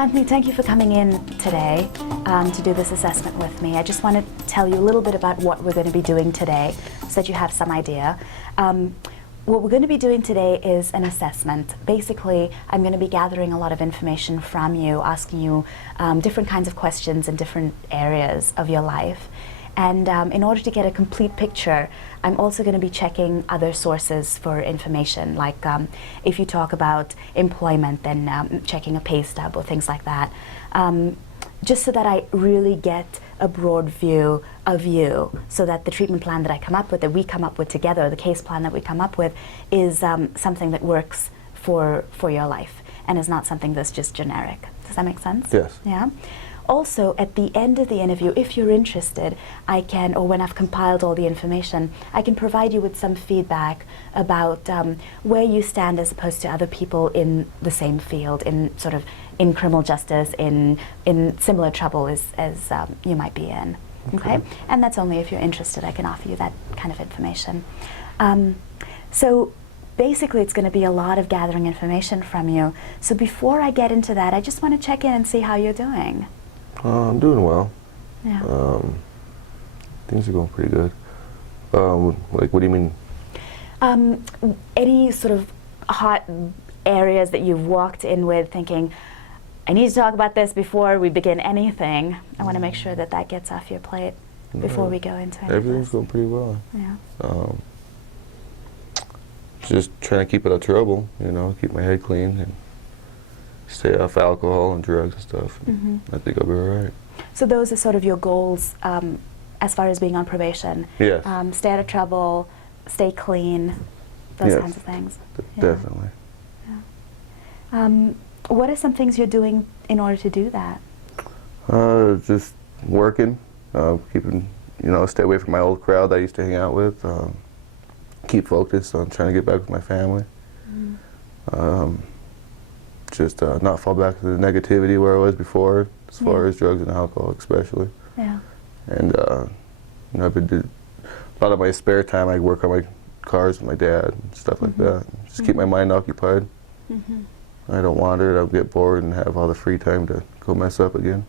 Anthony, thank you for coming in today to do this assessment with me. I just want to tell you a little bit about what we're going to be doing today so that you have some idea. What we're going to be doing today is an assessment. Basically, I'm going to be gathering a lot of information from you, asking you different kinds of questions in different areas of your life. And in order to get a complete picture, I'm also going to be checking other sources for information, like if you talk about employment, then checking a pay stub or things like that, just so that I really get a broad view of you, so that the treatment plan that I come up with, that we come up with together, the case plan that we come up with, is something that works for your life and is not something that's just generic. Does that make sense? Yes. Yeah. Also, at the end of the interview, if you're interested, I can, or when I've compiled all the information, I can provide you with some feedback about where you stand as opposed to other people in the same field, in sort of in criminal justice, in similar trouble as you might be in. Okay? And that's only if you're interested. I can offer you that kind of information. So basically, it's going to be a lot of gathering information from you. So before I get into that, I just want to check in and see how you're doing. I'm doing well. Yeah. Things are going pretty good. Like, what do you mean? Any sort of hot areas that you've walked in with thinking, I need to talk about this before we begin anything. I want to make sure that that gets off your plate before we go into anything. Everything's going pretty well. Yeah. Just trying to keep out of trouble, you know, keep my head clean and stay off alcohol and drugs and stuff. I think I'll be all right. So those are sort of your goals as far as being on probation. Yes. Stay out of trouble, stay clean, those Yes. kinds of things. Yeah. Definitely. Yeah. What are some things you're doing in order to do that? Just working, keeping, you know, stay away from my old crowd that I used to hang out with. Keep focused on trying to get back with my family. Just not fall back to the negativity where I was before, as far as drugs and alcohol especially. Yeah. And you know, I've been doing a lot of my spare time. I work on my cars with my dad and stuff like that. Just keep my mind occupied. I don't wander. I don't get bored and have all the free time to go mess up again.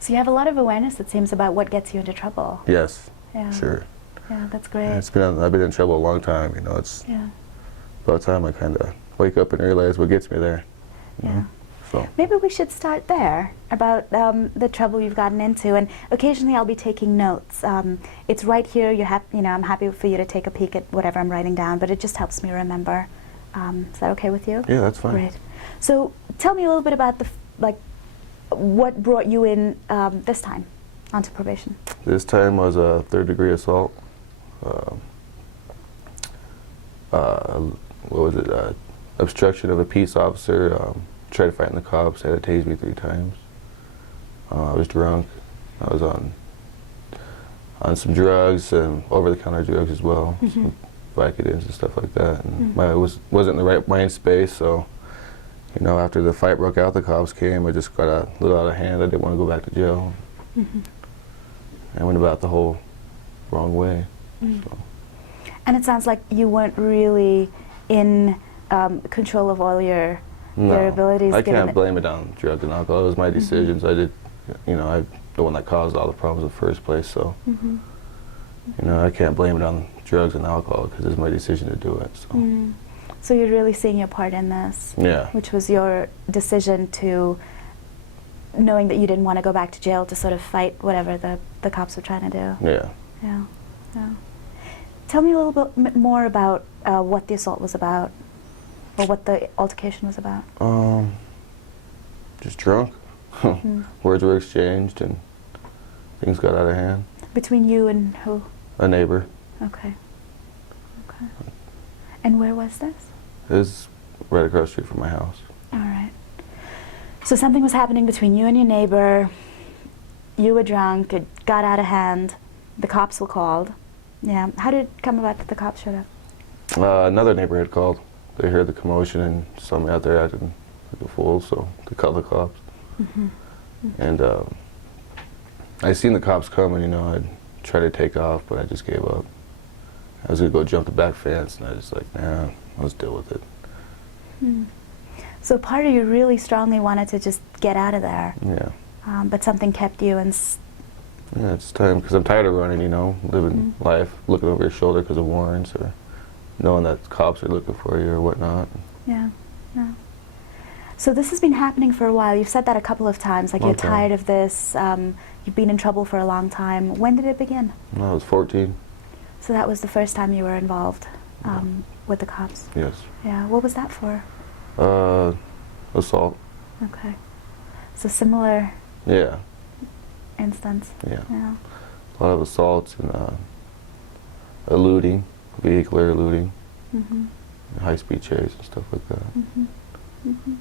So you have a lot of awareness, it seems, about what gets you into trouble. Yes. Yeah. Sure. Yeah, that's great. And I've been in trouble a long time. You know, it's about time I kind of wake up and realize what gets me there. You know? So. Maybe we should start there, about the trouble you've gotten into, and occasionally I'll be taking notes. It's right here. You know, I'm happy for you to take a peek at whatever I'm writing down, but it just helps me remember. Is that okay with you? Yeah, that's fine. Great. So tell me a little bit about what brought you in this time onto probation. This time was a third-degree assault. What was it? Obstruction of a peace officer. Tried to fight in the cops. Had to tase me 3 times. I was drunk. I was on some drugs and over-the-counter drugs as well, some Vicodins and stuff like that. And I wasn't in the right mind space, so you know, after the fight broke out, the cops came. I just got a little out of hand. I didn't want to go back to jail. I went about the whole wrong way. So. And it sounds like you weren't really in control of all your abilities. I can't blame it on drugs and alcohol. It was my decisions. I did, you know, I'm the one that caused all the problems in the first place. So, you know, I can't blame it on drugs and alcohol because it's my decision to do it. So. So you're really seeing your part in this. Yeah. Which was your decision to, knowing that you didn't want to go back to jail, to sort of fight whatever the cops were trying to do. Yeah. Yeah. Yeah. Tell me a little bit more about what the assault was about, or what the altercation was about. Just drunk. Words were exchanged and things got out of hand. Between you and who? A neighbor. Okay. Okay. And where was this? It was right across the street from my house. All right. So something was happening between you and your neighbor. You were drunk. It got out of hand. The cops were called. Yeah. How did it come about that the cops showed up? Another neighbor had called. They heard the commotion and saw me out there acting like a fool, so they called the cops. And I seen the cops coming, you know. I'd try to take off, but I just gave up. I was gonna go jump the back fence, and I just like, nah, let's deal with it. So part of you really strongly wanted to just get out of there, Yeah. but something kept you and Yeah, it's time because I'm tired of running, you know, living life, looking over your shoulder because of warrants or knowing that cops are looking for you or whatnot. yeah, yeah. So this has been happening for a while. You've said that a couple of times, like Long you're time. tired of this, you've been in trouble for a long time. When did it begin? When I was 14, So that was the first time you were involved with the cops? yes. Yeah, what was that for? Assault. Okay. So similar Yeah, instance? yeah. Yeah. A lot of assaults and eluding, vehicular eluding, Mm-hmm. high-speed chase and stuff like that. Mm-hmm. Mm-hmm.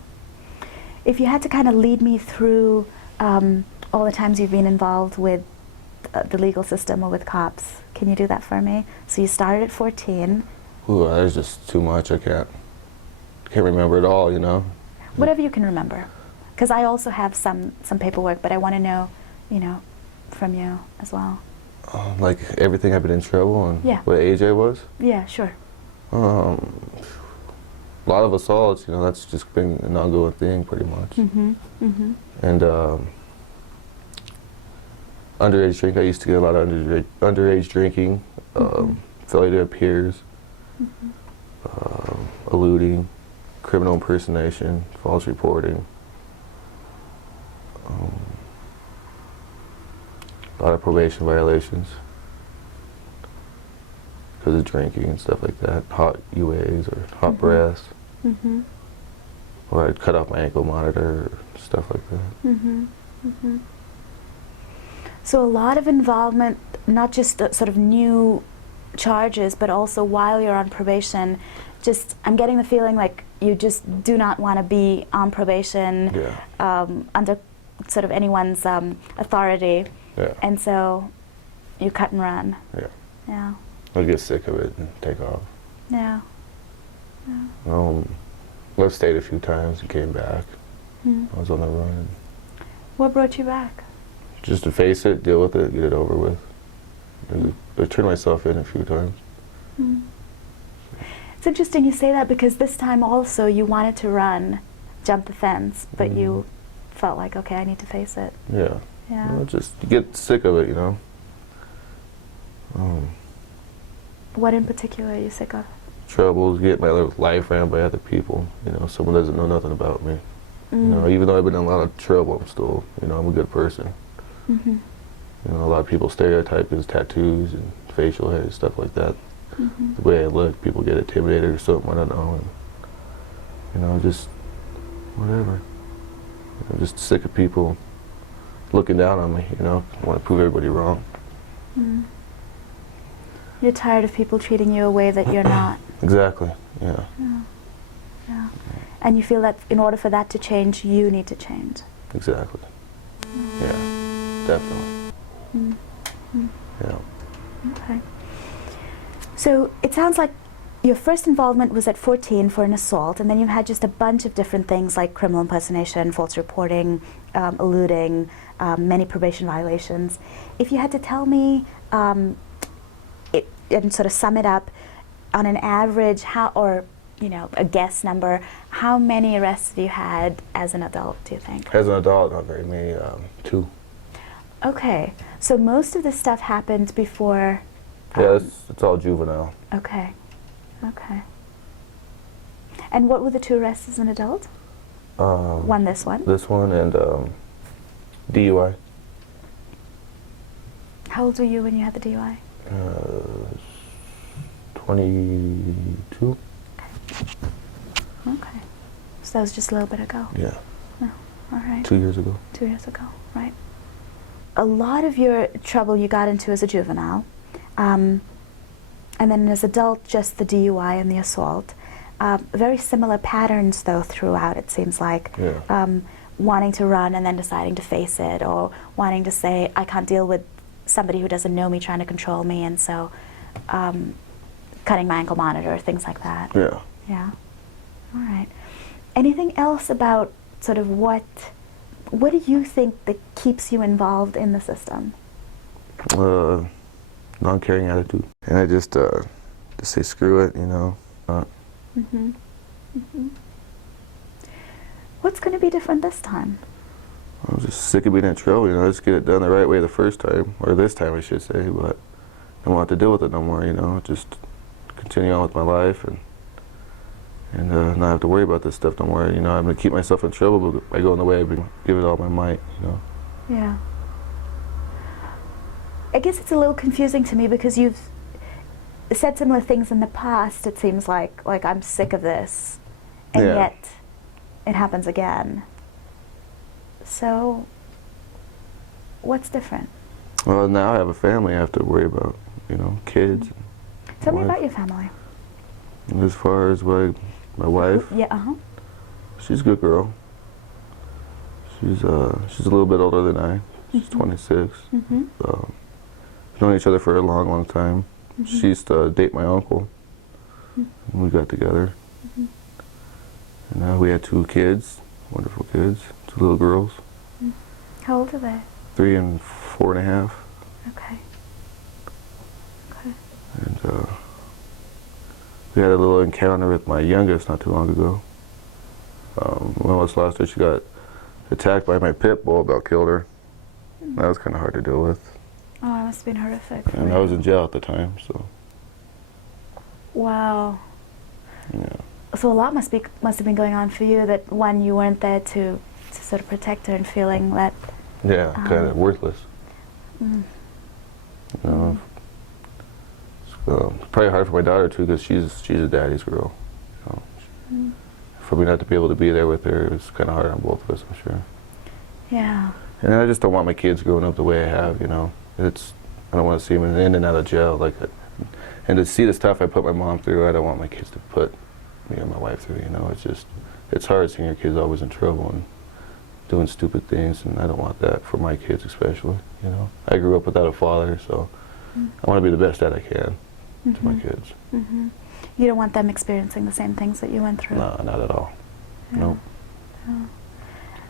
If you had to kind of lead me through all the times you've been involved with the legal system or with cops, can you do that for me? So you started at 14. Ooh, there's just too much. I can't remember it all, you know. Whatever you can remember. Because I also have some paperwork, but I want to know, you know, from you as well. Like everything I've been in trouble and Yeah. what age I was. Yeah, sure. A lot of assaults, you know, that's just been an ongoing thing pretty much. Mm-hmm. Mm-hmm. And underage drink, I used to get a lot of underage drinking, failure to appears, eluding, criminal impersonation, false reporting, a lot of probation violations because of drinking and stuff like that, hot UAs or hot breaths, Mm-hmm. or I'd cut off my ankle monitor, or stuff like that. Mm-hmm. Mm-hmm. So a lot of involvement, not just sort of new charges, but also while you're on probation. Just, I'm getting the feeling like you just do not want to be on probation Yeah. under sort of anyone's authority, Yeah. and so you cut and run. Yeah. Yeah. I'd get sick of it and take off. Yeah. Left state a few times and came back. Mm. I was on the run. What brought you back? Just to face it, deal with it, get it over with. And I turned myself in a few times. Mm. It's interesting you say that because this time also you wanted to run, jump the fence, but you felt like, okay, I need to face it. Yeah. Yeah. You know, just you get sick of it, you know. What in particular are you sick of? Troubles, get my life ran by other people. You know, someone doesn't know nothing about me. You know, even though I've been in a lot of trouble, I'm still, you know, I'm a good person. Mm-hmm. You know, a lot of people stereotype as tattoos and facial hair and stuff like that. Mm-hmm. The way I look, people get intimidated or something, I don't know. And, you know, just whatever. I'm just sick of people looking down on me, you know. I want to prove everybody wrong. Mm. You're tired of people treating you a way that you're not. Exactly, yeah. Yeah. Yeah. And you feel that in order for that to change, you need to change. Exactly. Yeah, definitely. Mm. Mm. Yeah. Okay. So it sounds like your first involvement was at 14 for an assault, and then you had just a bunch of different things like criminal impersonation, false reporting, eluding, many probation violations. If you had to tell me and sort of sum it up, on an average, how, or you know, a guess number, how many arrests have you had as an adult, do you think? As an adult, not very many, 2. Okay, so most of this stuff happened before. Yeah, it's all juvenile. Okay, okay. And what were the 2 arrests as an adult? One, this one. This one and DUI. How old were you when you had the DUI? 22. Okay, so that was just a little bit ago. Yeah, Oh, all right. 2 years ago. 2 years ago, right. A lot of your trouble you got into as a juvenile, and then as adult, just the DUI and the assault. Very similar patterns, though, throughout, it seems like. Yeah. Wanting to run and then deciding to face it, or wanting to say, I can't deal with somebody who doesn't know me trying to control me, and so cutting my ankle monitor, things like that. Yeah. Yeah. All right. Anything else about sort of what do you think that keeps you involved in the system? Non-caring attitude. And I just say screw it, you know. Mm-hmm. Mm-hmm. What's going to be different this time? I was just sick of being in trouble, you know, just get it done the right way the first time, or this time I should say, but I don't want to deal with it no more, you know, just continue on with my life and not have to worry about this stuff no more. You know, I'm going to keep myself in trouble, but by going the way I've been giving it all my might, you know. Yeah. I guess it's a little confusing to me because you've said similar things in the past, it seems like I'm sick of this, and Yeah. yet it happens again. So, what's different? Well, now I have a family I have to worry about, you know, kids. Tell me wife. about your family. And as far as my wife, Yeah, uh-huh. she's a good girl. She's a little bit older than I. She's 26. Mm-hmm. We've known each other for a long, long time. She used to date my uncle. And we got together. And now we had 2 kids, wonderful kids, 2 little girls, How old are they? 3 and 4.5. Okay. Okay. And we had a little encounter with my youngest not too long ago. When I was lost her, she got attacked by my pit bull, about killed her. That was kind of hard to deal with. Oh, it must have been horrific. for And you. I was in jail at the time, so Wow. yeah. So a lot must have been going on for you, that one, you weren't there to sort of protect her, and feeling that Yeah, kind of worthless. mm, You know, it's probably hard for my daughter too, because she's a daddy's girl. You know. For me not to be able to be there with her, it was kind of hard on both of us, I'm sure. yeah. And I just don't want my kids growing up the way I have. You know, I don't want to see them in and out of jail and to see the stuff I put my mom through. I don't want my kids to put me and my wife through. You know, it's hard seeing your kids always in trouble and doing stupid things, and I don't want that for my kids especially. You know, I grew up without a father, so I want to be the best that I can to my kids. Mm-hmm. You don't want them experiencing the same things that you went through. No, not at all. Yeah. Nope. Yeah.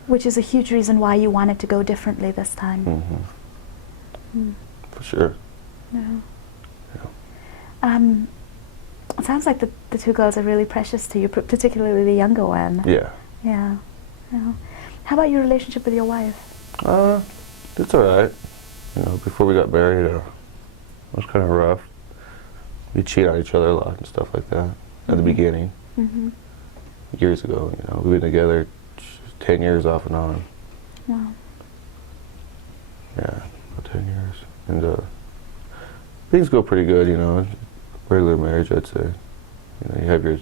Which is a huge reason why you wanted to go differently this time. Mm-hmm. For sure. Yeah. Yeah. It sounds like the 2 girls are really precious to you, particularly the younger one. Yeah. Yeah. Yeah. How about your relationship with your wife? It's all right. You know, before we got married, it was kind of rough. We cheat on each other a lot and stuff like that at the beginning, Mm-hmm. years ago. You know, we've been together 10 years off and on. Wow. Yeah, about 10 years. And things go pretty good, you know. Regular marriage, I'd say. You know, you have your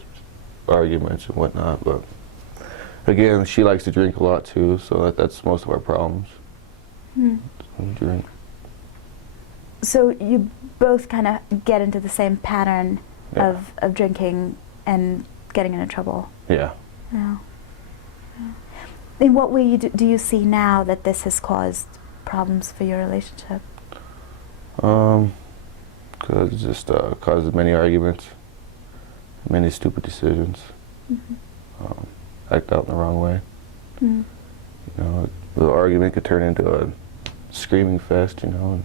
arguments and whatnot, but again, she likes to drink a lot too, so that's most of our problems. Hmm. We drink. So you both kind of get into the same pattern Yeah. of drinking and getting into trouble. Yeah. Yeah. Yeah. In what way do you see now that this has caused problems for your relationship? Because it just causes many arguments, many stupid decisions, act out in the wrong way. Mm. You know, the argument could turn into a screaming fest, you know,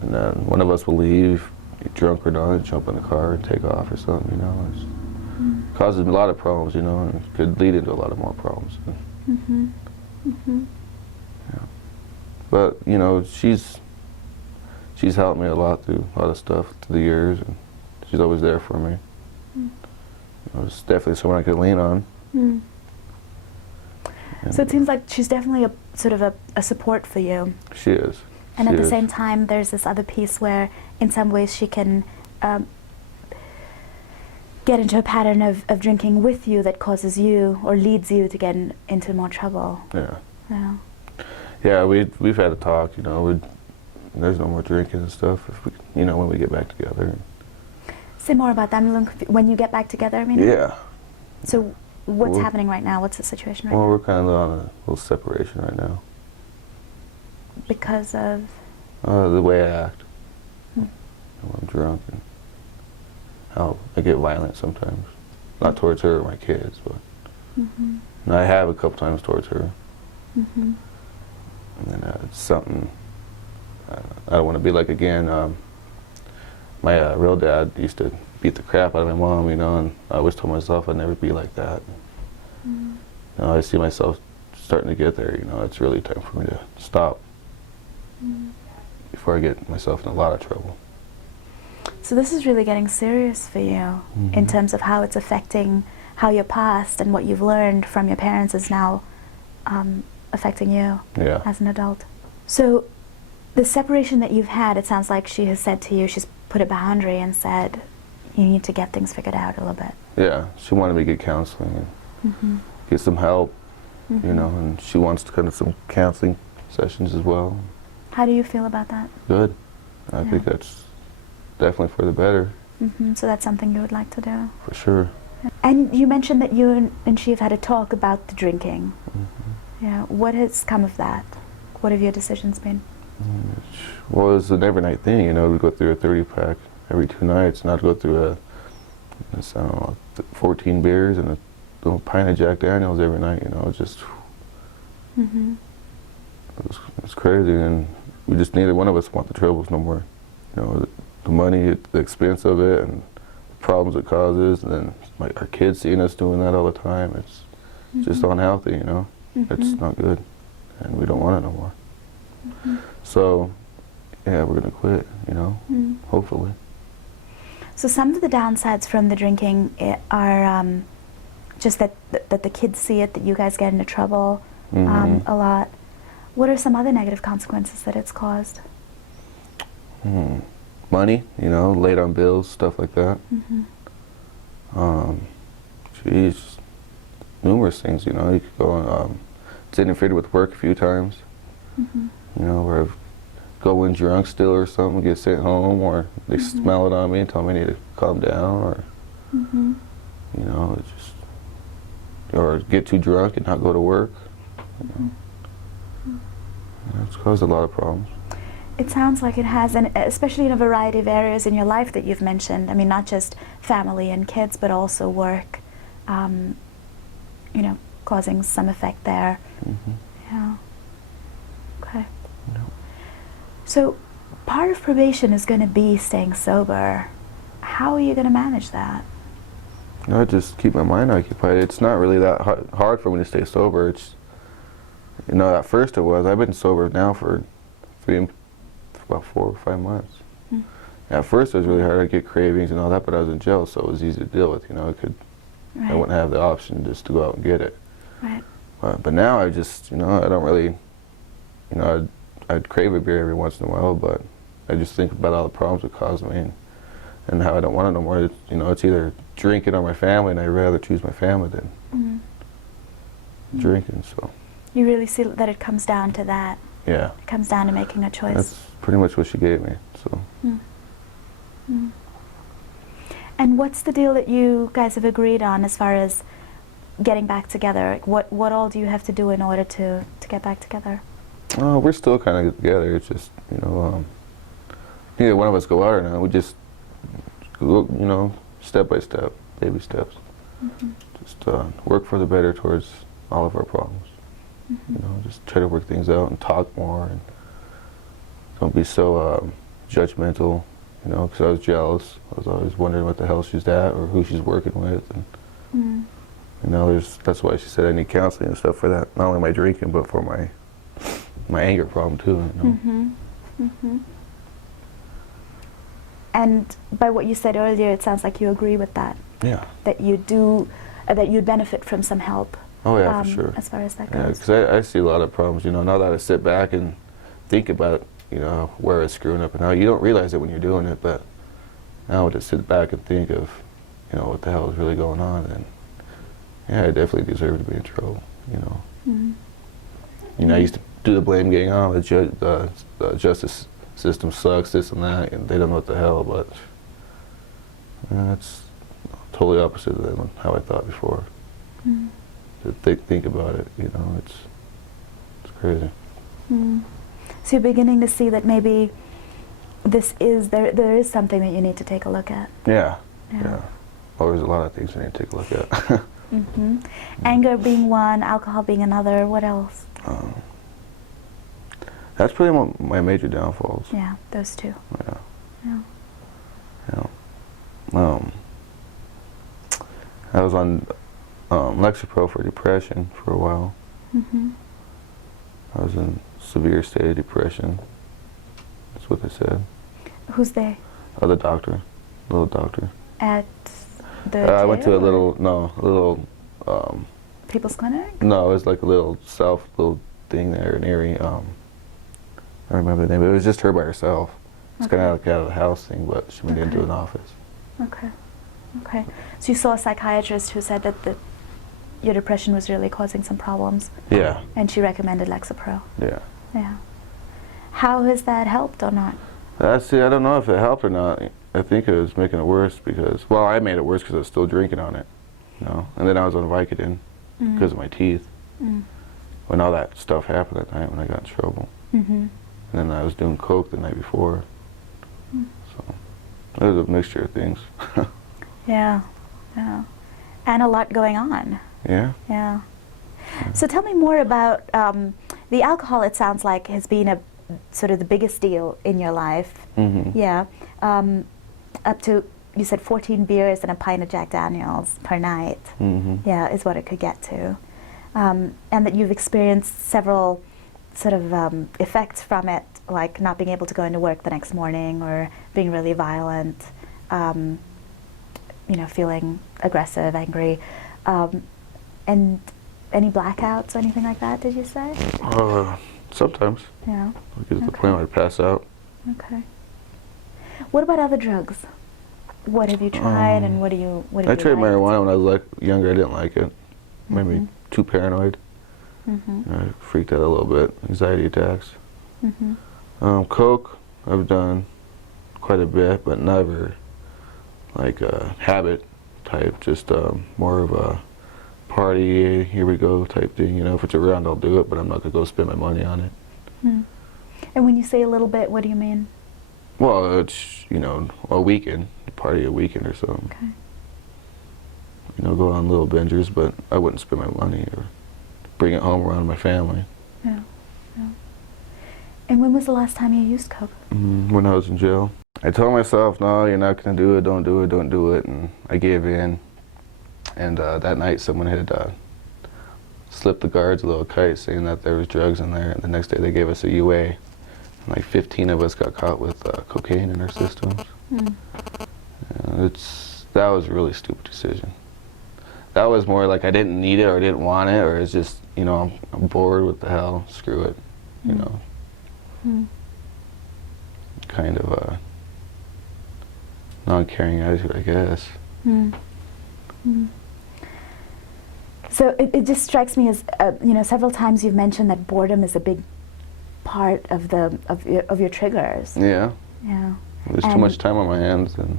and then one of us will leave, drunk or not, jump in the car and take off or something, you know. It causes a lot of problems, you know, and could lead into a lot of more problems. Mm-hmm. Mm-hmm. But, you know, she's helped me a lot through a lot of stuff through the years, and she's always there for me. Mm. You know, it's definitely someone I could lean on. Mm. And So it seems like she's definitely a support for you. she is. And She at the is. same time, there's this other piece where, in some ways, she can get into a pattern of drinking with you that causes you or leads you to get into more trouble. Yeah. Yeah. Yeah, we've had a talk, you know, there's no more drinking and stuff, if we, you know, when we get back together. Say more about that. I'm a little when you get back together, I mean. Yeah. So what's Well- happening right now? What's the situation right Well, now? we're kind of on a little separation right now. Because of... The way I act. Hmm. When I'm drunk and how I get violent sometimes. Not towards her or my kids, but Mm-hmm. and I have a couple times towards her. Mm-hmm. And then it's something I don't want to be like again. My real dad used to beat the crap out of my mom, you know, and I always told myself I'd never be like that. You know, I see myself starting to get there. You know, it's really time for me to stop before I get myself in a lot of trouble. So this is really getting serious for you in terms of how it's affecting how your past and what you've learned from your parents is now affecting you Yeah. as an adult. So the separation that you've had, it sounds like she has said to you, she's put a boundary and said, you need to get things figured out a little bit. Yeah, she wanted me to get counseling and get some help, you know, and she wants to kind of some counseling sessions as well. How do you feel about that? Good. I think that's definitely for the better, So that's something you would like to do. for sure. And you mentioned that you and she have had a talk about the drinking. Yeah. What has come of that? What have your decisions been? Well, it was an every night thing, you know, we'd go through a 30-pack every 2 nights, not go through I don't know, 14 beers and a little pint of Jack Daniels every night, you know, it just, it was crazy, and we just, neither one of us want the troubles no more. You know, the money, the expense of it, and the problems it causes, and then like our kids seeing us doing that all the time, it's just unhealthy, you know, it's not good, and we don't want it no more. So, yeah, we're gonna quit, you know, hopefully. So some of the downsides from the drinking are just that the kids see it, that you guys get into trouble a lot. What are some other negative consequences that it's caused? Money, you know, late on bills, stuff like that. Geez, numerous things, you know. You could go it's interfered with work a few times. You know, where I've go in drunk still or something, get sent home, or they smell it on me and tell me I need to calm down, or you know, it just, or get too drunk and not go to work. You know. It's caused a lot of problems. It sounds like it has, and especially in a variety of areas in your life that you've mentioned. I mean, not just family and kids, but also work. You know, causing some effect there. Yeah. Okay. So, part of probation is going to be staying sober. How are you going to manage that? You know, I just keep my mind occupied. It's not really that hard for me to stay sober. It's, you know, at first it was. I've been sober now for about 4 or 5 months. At first it was really hard. I'd get cravings and all that, but I was in jail, so it was easy to deal with. You know, I wouldn't have the option just to go out and get it. Right. But now I just, you know, I don't really, you know, I'd crave a beer every once in a while, but I just think about all the problems it caused me and how I don't want it no more. You know, it's either drinking or my family, and I'd rather choose my family than drinking. So. You really see that it comes down to that. Yeah. It comes down to making a choice. That's pretty much what she gave me. So. And what's the deal that you guys have agreed on as far as getting back together? Like what all do you have to do in order to get back together? We're still kind of together. It's just, you know, neither one of us go out or not. We just go, you know, step by step, baby steps. Just work for the better towards all of our problems. You know, just try to work things out and talk more, and don't be so judgmental. You know, because I was jealous. I was always wondering what the hell she's at or who she's working with, and you know, that's why she said I need counseling and stuff for that. Not only my drinking, but for my anger problem too. You know. And by what you said earlier, it sounds like you agree with that. Yeah. That you do, that you'd benefit from some help. Oh yeah, for sure. As far as that Yeah, goes. because I see a lot of problems. You know, now that I sit back and think about, you know, where I was screwing up and how you don't realize it when you're doing it, but now to sit back and think of, you know, what the hell is really going on, and yeah, I definitely deserve to be in trouble. You know. You know, I used to do the blame game. Oh, the justice system sucks, this and that, and they don't know what the hell. But that's totally opposite than how I thought before. To think about it, you know, it's crazy. So you're beginning to see that maybe this is there is something that you need to take a look at. Yeah. Well, there's a lot of things I need to take a look at. Anger being one, alcohol being another. What else? That's pretty my major downfalls. Yeah, those two. Yeah. I was on Lexapro for depression for a while. Mm-hmm. I was in severe state of depression. That's what they said. Who's they? The doctor, little doctor. At the I went to jail a or little, People's Clinic? no, it was like a little thing there in Erie. I don't remember the name. It was just her by herself. It's kind of like out of the house thing, but she went into Okay. an office. Okay. Okay. So you saw a psychiatrist who said that your depression was really causing some problems, Yeah, and she recommended Lexapro. yeah. Yeah. How has that helped or not? See, I don't know if it helped or not. I think it was making it worse because, well, I made it worse because I was still drinking on it, you know. And then I was on Vicodin because of my teeth. Mm. When all that stuff happened that night when I got in trouble. Mm-hmm. And then I was doing coke the night before. Mm. So it was a mixture of things. Yeah. Yeah. And a lot going on. Yeah. Yeah. So tell me more about the alcohol. It sounds like has been a sort of the biggest deal in your life. Mm-hmm. Yeah. Up to, you said 14 beers and a pint of Jack Daniels per night. Mm-hmm. Yeah, is what it could get to. And that you've experienced several sort of effects from it, like not being able to go into work the next morning or being really violent, you know, feeling aggressive, angry. And any blackouts or anything like that, did you say? Sometimes. Yeah. I get to the Okay. point where I pass out. Okay. What about other drugs? What have you tried, and what do you I tried marijuana when I was younger. I didn't like it. Made me too paranoid. Mm-hmm. I freaked out a little bit. Anxiety attacks. Mm-hmm. Coke, I've done quite a bit, but never like a habit type. Just more of a party, here we go type thing. You know, if it's around, I'll do it, but I'm not gonna go spend my money on it. Mm. And when you say a little bit, what do you mean? Well, it's, you know, a weekend, party a weekend or something. Okay. You know, go on little bingers, but I wouldn't spend my money or bring it home around my family. Yeah. Yeah. And when was the last time you used coke? When I was in jail. I told myself, no, you're not gonna do it, don't do it, don't do it, and I gave in. And that night someone had slipped the guards a little kite saying that there was drugs in there, and the next day they gave us a UA. And like 15 of us got caught with cocaine in our systems. Mm. And that was a really stupid decision. That was more like I didn't need it or didn't want it, or it's just, you know, I'm bored, what the hell, screw it, you know. Mm. Kind of a non-caring attitude, I guess. Mm. Mm. So it just strikes me as, you know, several times you've mentioned that boredom is a big part of your triggers. Yeah. Yeah. There's too And much time on my hands, and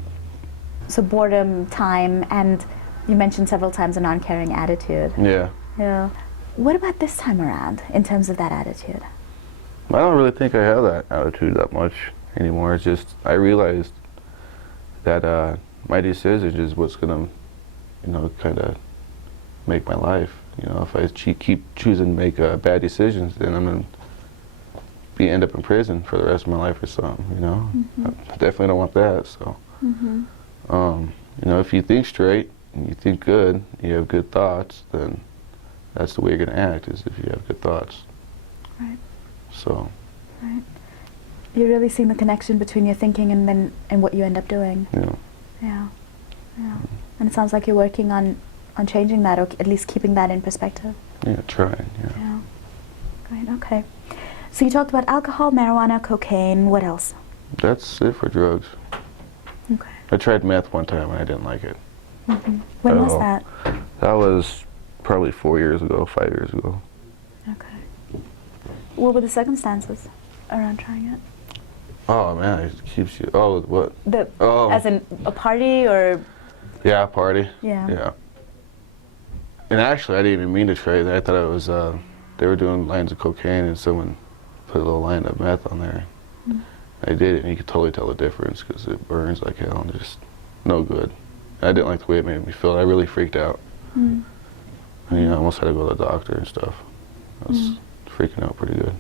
so boredom, time, and you mentioned several times a non-caring attitude. yeah. Yeah. What about this time around in terms of that attitude? I don't really think I have that attitude that much anymore. It's just I realized that my decision is what's gonna, you know, kind of make my life. You know, if I keep choosing to make bad decisions, then I'm gonna end up in prison for the rest of my life or something. You know, I definitely don't want that. So, Mm-hmm. you know, if you think straight and you think good, you have good thoughts, then that's the way you're gonna act. Is if you have good thoughts. Right. So. Right. You're really seeing the connection between your thinking and what you end up doing. Yeah. Yeah. Yeah. And it sounds like you're working on changing that, or at least keeping that in perspective. Yeah, trying. Yeah. Yeah. Great. Okay. So you talked about alcohol, marijuana, cocaine. What else? That's it for drugs. Okay. I tried meth one time and I didn't like it. Mm-hmm. When was Oh. that? That was probably 4 years ago, 5 years ago. Okay. What were the circumstances around trying it? Oh man, it keeps you. Oh, what? Oh. As in a party or? Yeah, party. Yeah. Yeah. And actually, I didn't even mean to try it. I thought it was. They were doing lines of cocaine, and someone put a little line of meth on there. Mm. I did it, and you could totally tell the difference because it burns like hell and just no good. I didn't like the way it made me feel. I really freaked out. Mm. I mean, I almost had to go to the doctor and stuff. I was freaking out pretty good.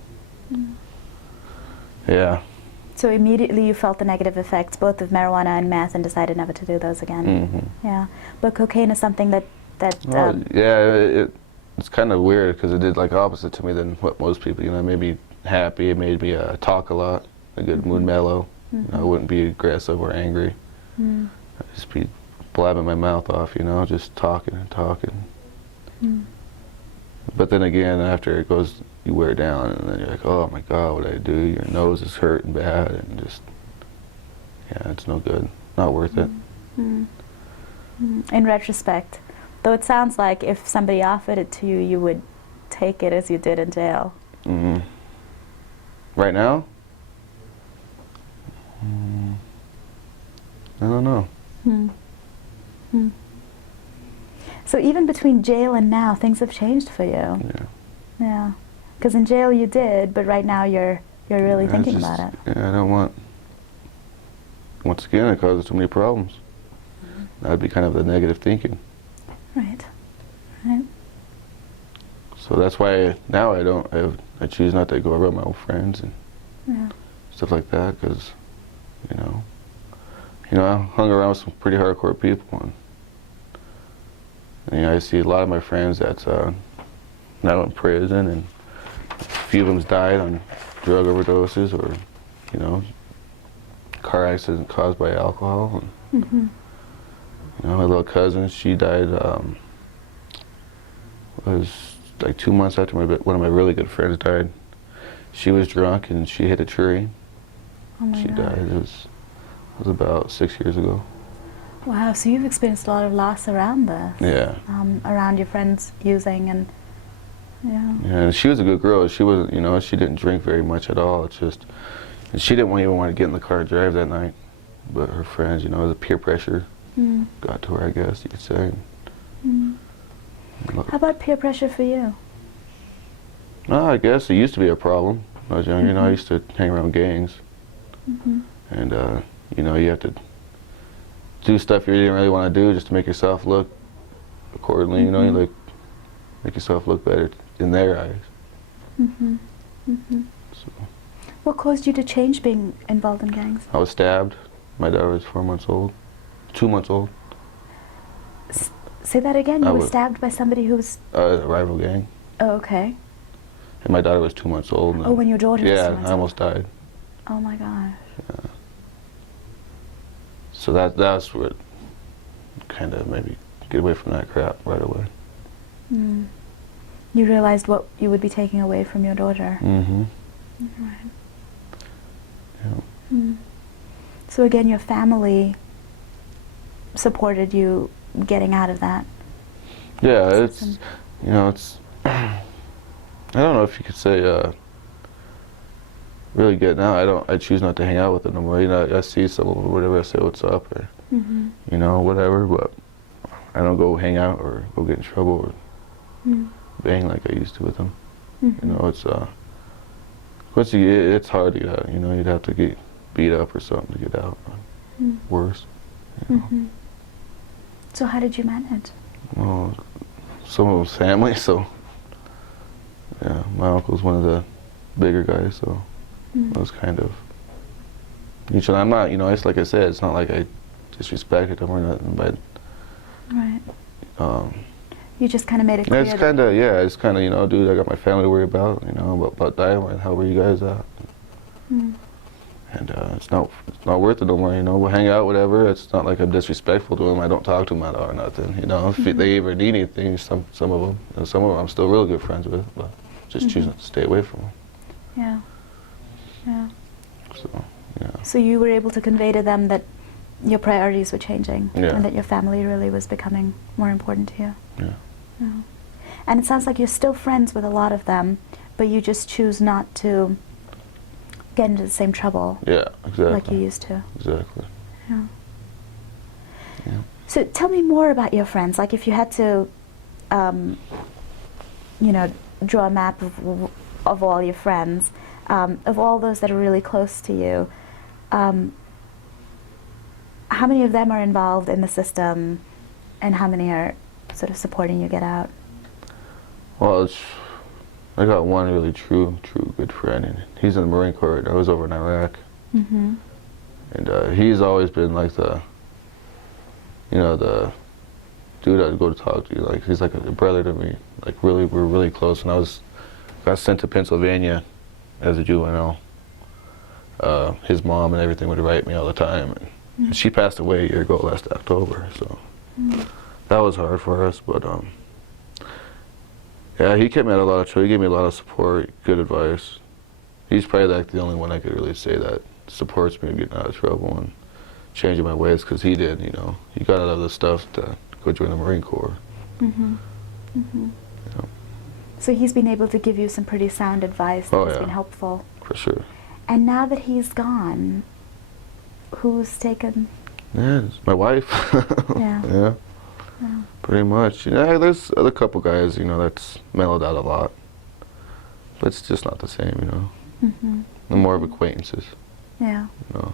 Mm. Yeah. So immediately you felt the negative effects both of marijuana and meth and decided never to do those again. Mm-hmm. Yeah. But cocaine is something that that Well, yeah, it's kind of weird because it did like opposite to me than what most people. You know, it made me happy. It made me talk a lot, a good mood, mellow. You know, I wouldn't be aggressive or angry. I'd just be blabbing my mouth off. You know, just talking and talking. But then again, after it goes, you wear down, and then you're like, oh my God, what did I do? Your nose is hurting bad, and just, yeah, it's no good. Not worth it. in retrospect, though it sounds like if somebody offered it to you, you would take it as you did in jail. Right now? I don't know. So even between jail and now, things have changed for you. Yeah. Yeah. Because in jail you did, but right now you're really I thinking just- about it. Yeah, I don't want. Once again, it causes too many problems. That'd be kind of the negative thinking. Right. Right. So that's why now I choose not to go around my old friends and Yeah. stuff like that, because, you know, I hung around with some pretty hardcore people, and you know, I see a lot of my friends that's now in prison, and a few of them's died on drug overdoses or, you know, car accident caused by alcohol. And, you know, my little cousin, she died. Was like 2 months after one of my really good friends died. She was drunk and she hit a tree. Oh my She God. died. It was about 6 years ago. Wow, so you've experienced a lot of loss around this. Yeah. Around your friends using and, yeah. Yeah, and she was a good girl. She wasn't, you know, she didn't drink very much at all. It's just, and she didn't even want to get in the car and drive that night. But her friends, you know, the peer pressure got to her, I guess you could say. How about peer pressure for you? No, I guess it used to be a problem when I was younger. You know, I used to hang around gangs. And, you know, you have to do stuff you didn't really want to do just to make yourself look accordingly, you know, you like make yourself look better in their eyes. So What caused you to change being involved in gangs? I was stabbed. My daughter was 4 months old, 2 months old. Say that again. You I were was- stabbed by somebody who was. A rival gang. Oh, okay. And my daughter was 2 months old. And Oh, when your daughter was yeah, 2 months I almost died. Oh my gosh. So that's what kind of made me get away from that crap right away. You realized what you would be taking away from your daughter. Mm-hmm. Right. Yeah. So again, your family supported you getting out of that. Yeah, it's, system. you know, it's, I don't know if you could say, really getting out. I choose not to hang out with them no more. You know, I see someone or whatever, I say what's up or, you know, whatever, but I don't go hang out or go get in trouble or bang like I used to with them. You know, it's, once you get, it's hard to get out, you know, you'd have to get beat up or something to get out. Worse. You know. So how did you manage? Well, some of it's family, so yeah, my uncle's one of the bigger guys, so it was kind of mutual. I'm not, you know, it's like I said, it's not like I disrespected him or nothing, but Right. You just kind of made it yeah, clear. it's that- kind of, yeah, it's kind of, you know, dude, I got my family to worry about, you know, about dying, how were you guys at? And it's not worth it no more, you know. We'll hang out, whatever. It's not like I'm disrespectful to them. I don't talk to them at all or nothing, you know. If they ever need anything, some of them, and some of them I'm still real good friends with, but just choose not to stay away from them. Yeah. Yeah. So, yeah. So you were able to convey to them that your priorities were changing Yeah. and that your family really was becoming more important to you. Yeah. Yeah. And it sounds like you're still friends with a lot of them, but you just choose not to get into the same trouble Yeah, exactly. like you used to. Exactly. Yeah. Yeah. So tell me more about your friends. Like if you had to, you know, draw a map of all your friends, of all those that are really close to you, how many of them are involved in the system and how many are sort of supporting you get out? Well, I got one really true good friend, and he's in the Marine Corps. I was over in Iraq, and he's always been like the, you know, the dude I'd go to talk to. Like, he's like a brother to me. Like, really, we're really close. And got sent to Pennsylvania as a juvenile. His mom and everything would write me all the time. And she passed away a year ago last October, so that was hard for us. But yeah, he kept me out of a lot of trouble. He gave me a lot of support, good advice. He's probably like the only one I could really say that supports me getting out of trouble and changing my ways, because he did, you know. He got out of the stuff to go join the Marine Corps. Yeah, So he's been able to give you some pretty sound advice that Oh, has yeah. been helpful. for sure. And now that he's gone, who's taken? Yeah, it's my wife. Yeah. Yeah, Yeah. pretty much. Yeah, there's other couple guys, you know, that's mellowed out a lot. But it's just not the same, you know. They're more of acquaintances, Yeah. you know.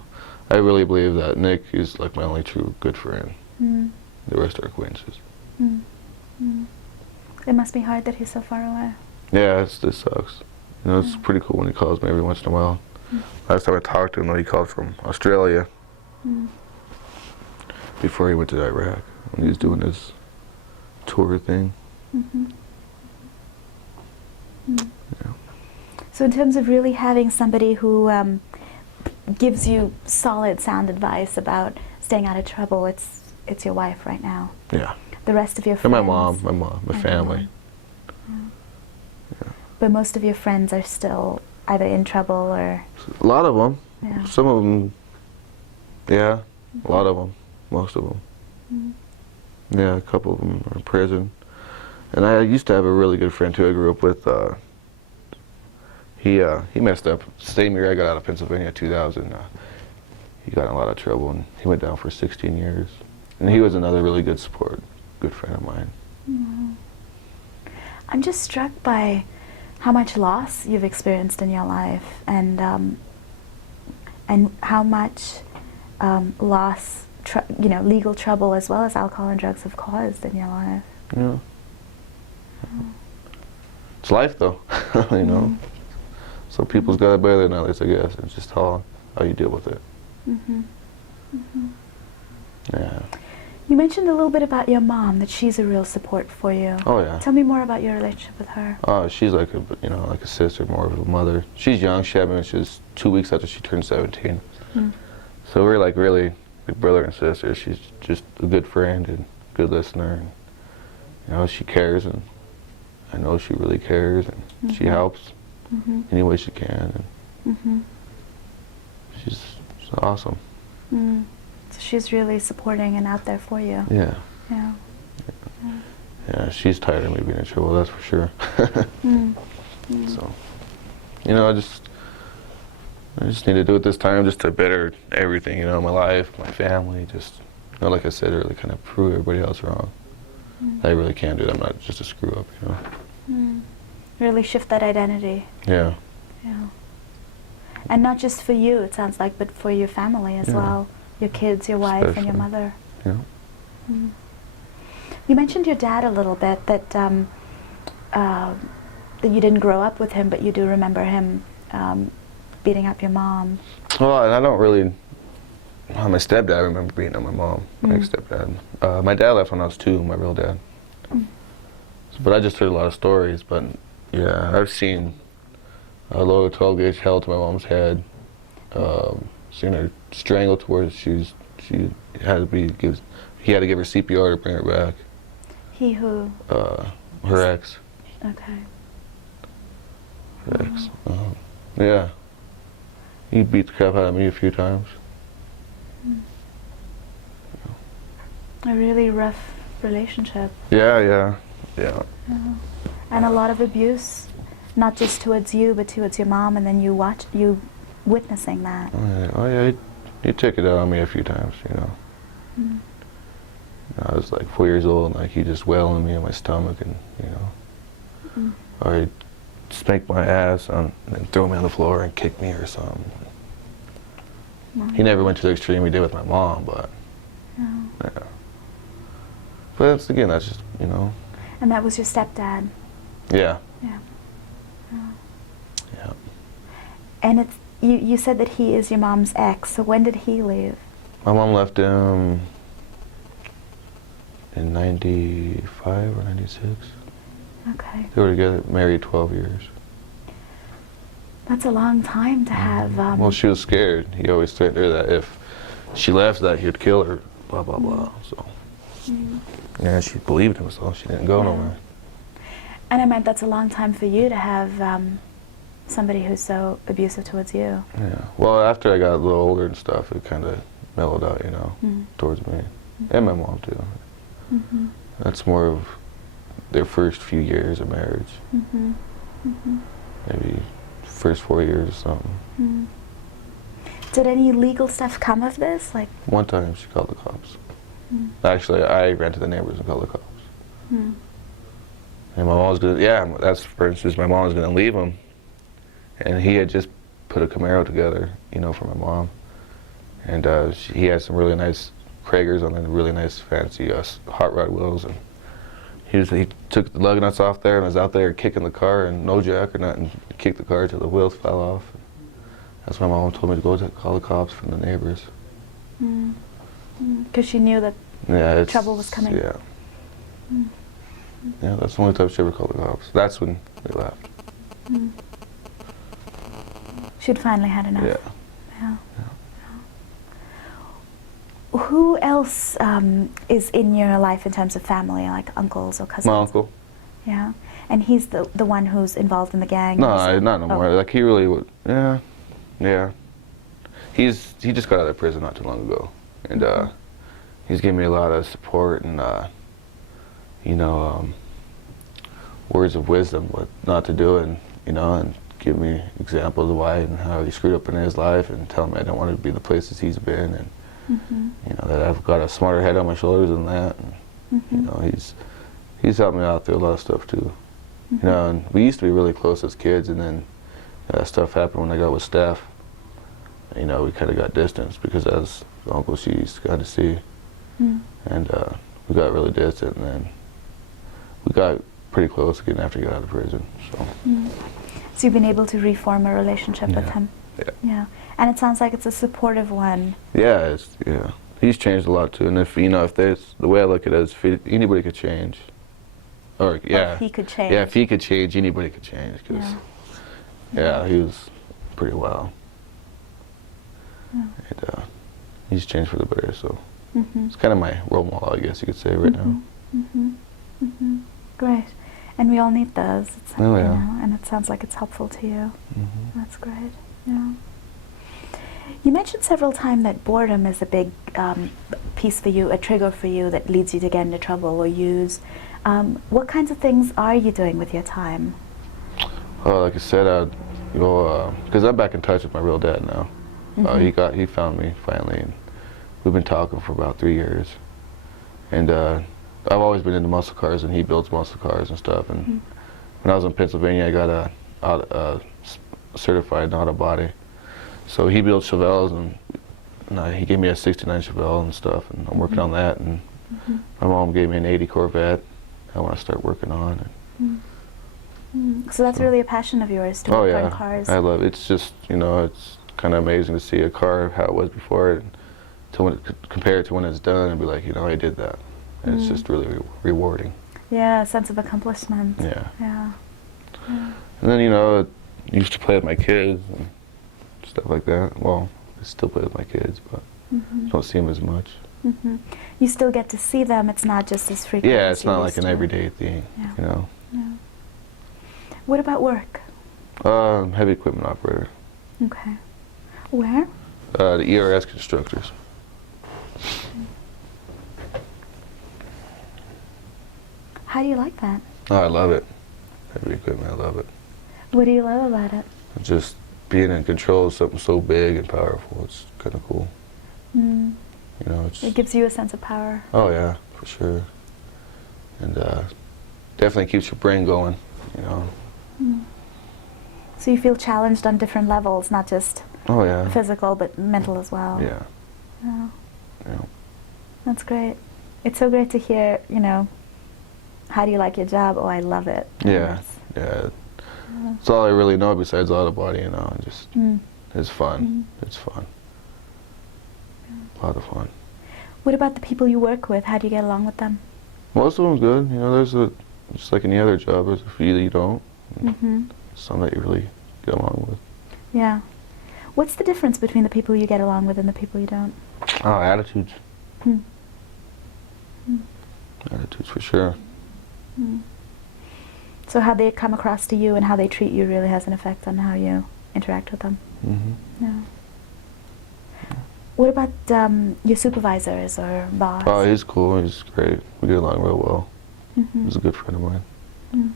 I really believe that Nick is like my only true good friend. Mm. The rest are acquaintances. Mm. Mm. It must be hard that he's so far away. Yeah, this sucks. You know, it's pretty cool when he calls me every once in a while. Last time I talked to him, though, he called from Australia before he went to Iraq, when he was doing his tour thing. So in terms of really having somebody who gives you solid sound advice about staying out of trouble, it's your wife right now. Yeah. The rest of your And friends. my mom, my And family. But most of your friends are still either in trouble or. A lot of them. Yeah. Some of them, yeah. A lot of them. Most of them. Yeah, a couple of them are in prison. And I used to have a really good friend, too, I grew up with. He messed up. Same year I got out of Pennsylvania, 2000. He got in a lot of trouble, and he went down for 16 years. And he was another really good good friend of mine. I'm just struck by how much loss you've experienced in your life, and how much loss, legal trouble as well as alcohol and drugs have caused in your life. Yeah. It's life, though, you know. Some people's got it better than others, I guess. It's just how you deal with it. Yeah. You mentioned a little bit about your mom, that she's a real support for you. Oh, yeah. Tell me more about your relationship with her. She's like like a sister, more of a mother. She's young. She had me when she was 2 weeks after she turned 17. So we're like really like brother and sister. She's just a good friend and good listener. And, you know, she cares, and I know she really cares, and she helps any way she can. And she's awesome. So she's really supporting and out there for you. Yeah. Yeah. Yeah, she's tired of me being in trouble, that's for sure. So, you know, I just need to do it this time just to better everything, you know, my life, my family, just, you know, like I said earlier, kind of prove everybody else wrong. I really can do it. I'm not just a screw up, you know. Really shift that identity. Yeah. Yeah. And not just for you, it sounds like, but for your family as well. Your kids, your wife, and your Especially. mother. Yeah. You mentioned your dad a little bit, that that you didn't grow up with him, but you do remember him beating up your mom. Well, and I don't really. My stepdad, I remember beating up my mom, my ex-stepdad. My dad left when I was 2, my real dad. But I just heard a lot of stories. But yeah, I've seen a lower 12 gauge held to my mom's head. Seen her strangled to where he had to give her CPR to bring her back. He who? Her ex. Okay. Her ex. Yeah. He beat the crap out of me a few times. A really rough relationship. Yeah. And a lot of abuse, not just towards you, but towards your mom, and then you witnessing that. Oh yeah, he took it out on me a few times, you know. I was like 4 years old, and like he just wailed on me in my stomach, and you know, or he'd spank my ass and then throw me on the floor and kick me or something. He never went to the extreme he did with my mom, but yeah. But that's just, you know. And that was your stepdad. Yeah. Yeah. Yeah. And it's you said that he is your mom's ex. So when did he leave? My mom left him in 95 or 96. Okay. They were together, married 12 years. That's a long time to have. Well, she was scared. He always threatened her that if she left, that he'd kill her, blah, blah, blah. So, yeah, she believed him, so she didn't go nowhere. And I meant that's a long time for you to have somebody who's so abusive towards you. Yeah. Well, after I got a little older and stuff, it kind of mellowed out, you know, towards me. And my mom, too. That's more of their first few years of marriage. Maybe first 4 years or something. Did any legal stuff come of this? Like, One time she called the cops. Actually, I ran to the neighbors and called the cops. And my mom was gonna, yeah, that's for instance, my mom was gonna leave him. And he had just put a Camaro together, you know, for my mom. And he had some really nice Kragers on it, really nice fancy hot rod wheels. And he took the lug nuts off there and was out there kicking the car and no jack or nothing, kicked the car till the wheels fell off. That's why my mom told me to go to call the cops from the neighbors. because she knew that Yeah, trouble was coming. Yeah. Yeah, that's the only time she ever called the cops. That's when they left. She'd finally had enough. Yeah. Yeah. Who else is in your life in terms of family, like uncles or cousins? My uncle. Yeah, and he's the one who's involved in the gang. No, not no more. Like he really would. Yeah, yeah. He just got out of prison not too long ago, and he's given me a lot of support and you know, words of wisdom, what not to do, and you know, and give me examples of why and how he screwed up in his life, and tell me I don't want to be the places he's been, and you know that I've got a smarter head on my shoulders than that. And, you know, he's helped me out through a lot of stuff too. You know, and we used to be really close as kids, and then stuff happened when I got with Steph. You know, we kind of got distanced because as Uncle she used to kind of see, and we got really distant, and then we got pretty close again after he got out of prison. So. So you've been able to reform a relationship with him. Yeah. Yeah, and it sounds like it's a supportive one. Yeah, yeah. He's changed a lot too, and if you know, if there's the way I look at it is, if anybody could change, or yeah, if he could change. Yeah, if he could change, anybody could change. Cause yeah, he was pretty wild. And he's changed for the better, so it's kind of my role model, I guess you could say, right now. Great, and we all need those. It's, Oh, you yeah. know, and it sounds like it's helpful to you. That's great. Yeah. You mentioned several times that boredom is a big piece for you, a trigger for you that leads you to get into trouble or use. What kinds of things are you doing with your time? Like I said, you know, because I'm back in touch with my real dad now. He found me finally, and we've been talking for about 3 years. And I've always been into muscle cars, and he builds muscle cars and stuff. And when I was in Pennsylvania, I got a certified in auto body. So he builds Chevelles, and he gave me a '69 Chevelle and stuff, and I'm working on that. And my mom gave me an '80 Corvette. I want to start working on it. So that's really a passion of yours to Oh work yeah, on cars. I love it. It's just, you know, it's kind of amazing to see a car how it was before and to when compare it to when it's done and be like, you know, I did that. And it's just really rewarding. Yeah, a sense of accomplishment. Yeah. Yeah. And then, you know, I used to play with my kids and stuff like that. Well, I still play with my kids, but don't see them as much. You still get to see them. It's not just as frequent. Yeah, as it's you not used like an to. everyday thing, Yeah. you know. Yeah. What about work? Heavy equipment operator. Okay. Where? The ERS constructors. How do you like that? Oh, I love it. Heavy equipment, I love it. What do you love about it? Just being in control of something so big and powerful, it's kind of cool. You know, it's... It gives you a sense of power. Oh yeah, for sure. And definitely keeps your brain going, you know. So you feel challenged on different levels, not just Oh yeah. physical, but mental as well. Yeah. Yeah. Yeah. That's great. It's so great to hear, you know, how do you like your job? Oh, I love it. Yeah. Yeah. It's all I really know besides auto body, you know. Just it's fun. It's fun. A lot of fun. What about the people you work with? How do you get along with them? Most of them's good. You know, just like any other job, there's a few that you don't. Mm-hmm. Some that you really get along with. Yeah. What's the difference between the people you get along with and the people you don't? Oh, attitudes. Hmm. Hmm. Attitudes for sure. Hmm. So how they come across to you and how they treat you really has an effect on how you interact with them. Mm-hmm. Yeah. What about your supervisors or boss? Oh, he's cool. He's great. We get along real well. Mm-hmm. He's a good friend of mine. Mm.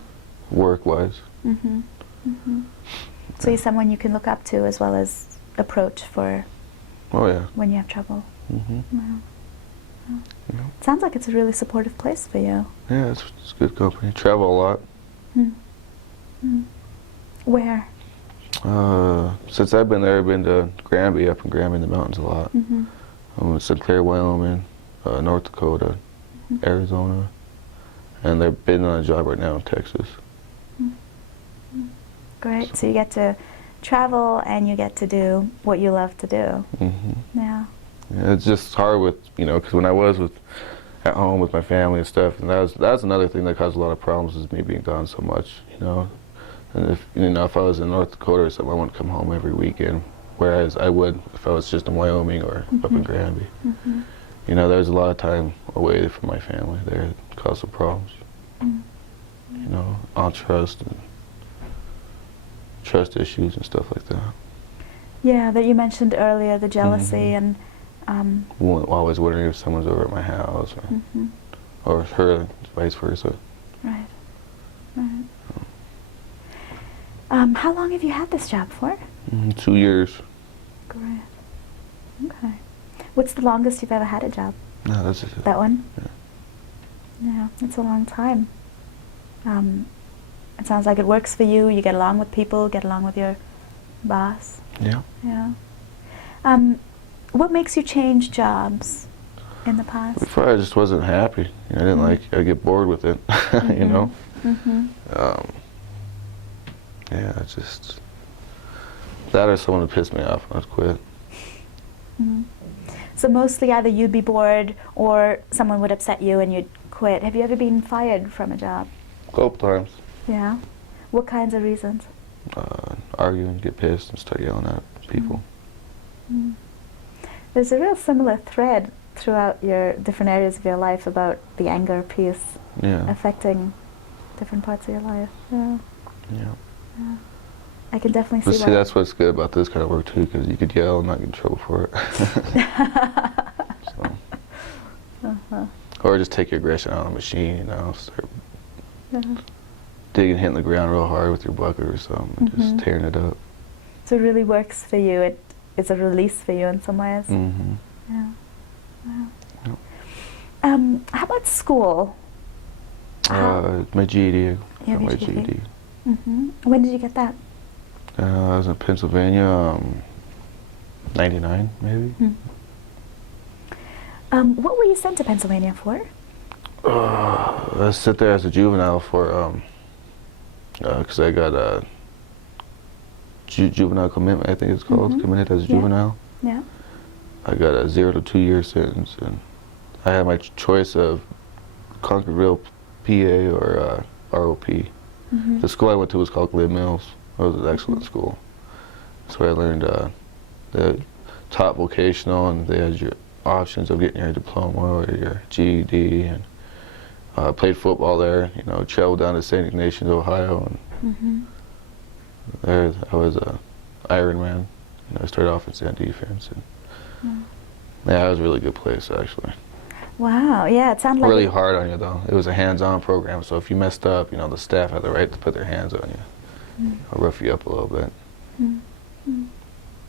Work-wise. Mm-hmm. Mm-hmm. So he's someone you can look up to as well as approach for Oh yeah. when you have trouble. Mm-hmm. Wow. Wow. Yeah. Sounds like it's a really supportive place for you. Yeah, it's good company. Travel a lot. Hmm. Hmm. Where? Since I've been there, I've been to Granby, up in Granby in the mountains a lot. Mm-hmm. Sinclair, Wyoming, North Dakota, Mm-hmm. Arizona, and they're been on a job right now in Texas. Mm-hmm. Great. So you get to travel and you get to do what you love to do. Mm-hmm. Yeah. Yeah, it's just hard with, you know, because when I was at home with my family and stuff, and that's another thing that caused a lot of problems is me being gone so much, you know. And if I was in North Dakota or something, I wouldn't come home every weekend, whereas I would if I was just in Wyoming or up in Granby. Mm-hmm. You know, there's a lot of time away from my family there that caused some problems. Mm-hmm. You know, on trust issues and stuff like that. Yeah, that you mentioned earlier, the jealousy Mhm. and Always wondering if someone's over at my house mm-hmm. or her, vice versa. Right. Right. How long have you had this job for? 2 years. Great. Okay. What's the longest you've ever had a job? No, that's it. That one? Yeah. Yeah, it's a long time. It sounds like it works for you. You get along with people, get along with your boss. Yeah. Yeah. What makes you change jobs in the past? Before I just wasn't happy. You know, I didn't I get bored with it. You know. Mm-hmm. Yeah, it's just that or someone would piss me off and I'd quit. Mm-hmm. So mostly either you'd be bored or someone would upset you and you'd quit. Have you ever been fired from a job? A couple times. Yeah. What kinds of reasons? Argue and get pissed and start yelling at people. Mm. There's a real similar thread throughout your different areas of your life about the anger piece Yeah. affecting different parts of your life. Yeah. Yeah. Yeah. I can definitely But see see, why. that's what's good about this kind of work too, because you could yell and not get in trouble for it. So. Uh-huh. Or just take your aggression out on the machine, you know, start Uh-huh. digging, hitting the ground real hard with your bucket or something, and Mhm. just tearing it up. So it really works for you. It's a release for you in some ways. Mm-hmm. Yeah. Wow. Yep. How about school? My GED. I Yeah, got the my GED. GED. Mm-hmm. When did you get that? I was in Pennsylvania, 99 maybe. What were you sent to Pennsylvania for? I sit there as a juvenile for, because I got a juvenile commitment, I think it's called, Mhm. committed as a Yeah. juvenile. Yeah. I got a 0 to 2 year sentence, and I had my choice of Concordville, PA, or ROP. Mm-hmm. The school I went to was called Glyn Mills. It was an excellent Mhm. school. That's where I learned the top vocational, and they had your options of getting your diploma or your GED, and played football there. You know, traveled down to St. Ignatius, Ohio, and Mm-hmm. there I was a Ironman. You know, I started off in San defense, and yeah, it was a really good place actually. Wow. Yeah, it sounded like Really hard on you though. It was a hands-on program, so if you messed up, you know, the staff had the right to put their hands on you, or rough you up a little bit. Mm.